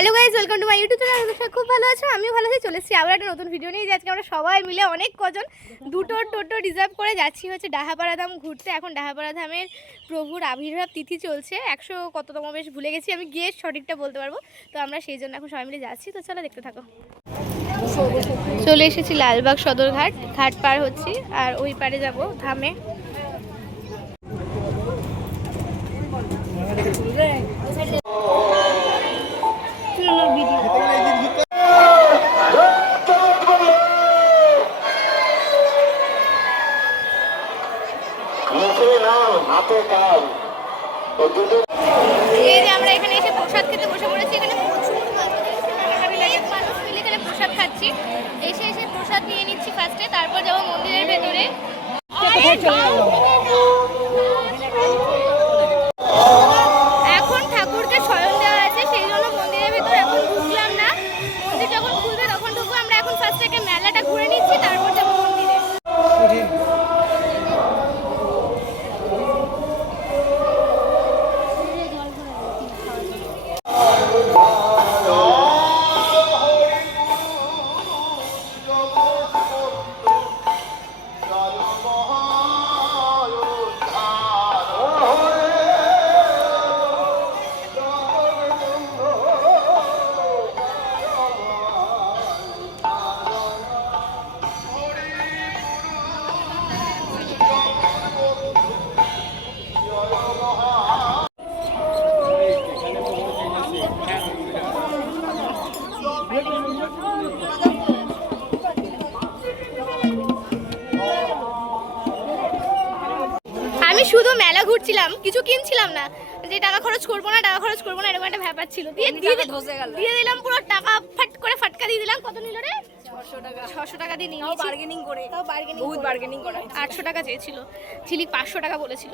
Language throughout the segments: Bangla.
Hello guys, welcome to my YouTube channel. সবাই খুব ভালো আছো, আমিও ভালো আছি। চলে এসেছি আবার একটা নতুন ভিডিও নিয়ে। আজকে আমরা সবাই মিলে অনেক কজন দুটো টোটো রিজার্ভ করে যাচ্ছি হচ্ছে ডাহাপাড়া ধাম ঘুরতে। এখন ডাহাপাড়া ধামের প্রভুর আবির্ভাব তিথি চলছে, 100 কততম বেশ ভুলে গেছি আমি, গিয়ে সঠিকটা বলতে পারবো। তো আমরা সেই জন্য এখন সবাই মিলে যাচ্ছি। তো চলো দেখতে থাকো। চলে এসেছি লালবাগ সদরঘাট, ঘাট পার হচ্ছি আর ওই পারে যাব ধামে। আমরা এখানে এসে প্রসাদ খেতে বসে পড়েছি। এখানে প্রচুর মানুষ মিলে এখানে প্রসাদ খাচ্ছি। এসে প্রসাদ নিয়ে নিচ্ছি ফার্স্টে, তারপর যাবো মন্দিরের ভেতরে। এখন ঠাকুরকে শয়ন দেওয়া আছে, সেই জন্য মন্দিরের ভেতরে এখন ঢুকলাম না। মন্দির যখন খুলবে তখন ঢুকবো। আমরা এখন ফার্স্টে মেলাটা ঘুরে নিচ্ছি, তারপর যাবো মন্দিরে। আমি শুধু মেলা ঘুরছিলাম, কিছু কিনছিলাম না, যে টাকা খরচ করবো না এরকম একটা ব্যাপার ছিল। দিয়ে দিলাম পুরো টাকা, ফাট করে ফাটকা দিয়ে দিলাম। কত নিল রে? 600 টাকা দিয়ে নিয়ে বার্গেনিং করে 800 টাকা চেয়েছিল, ঝিলিক 500 টাকা বলেছিল,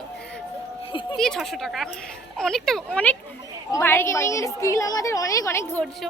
দিয়ে 600 টাকা। অনেক বার্গেনিং এর স্কিল আমাদের, অনেক ধৈর্য।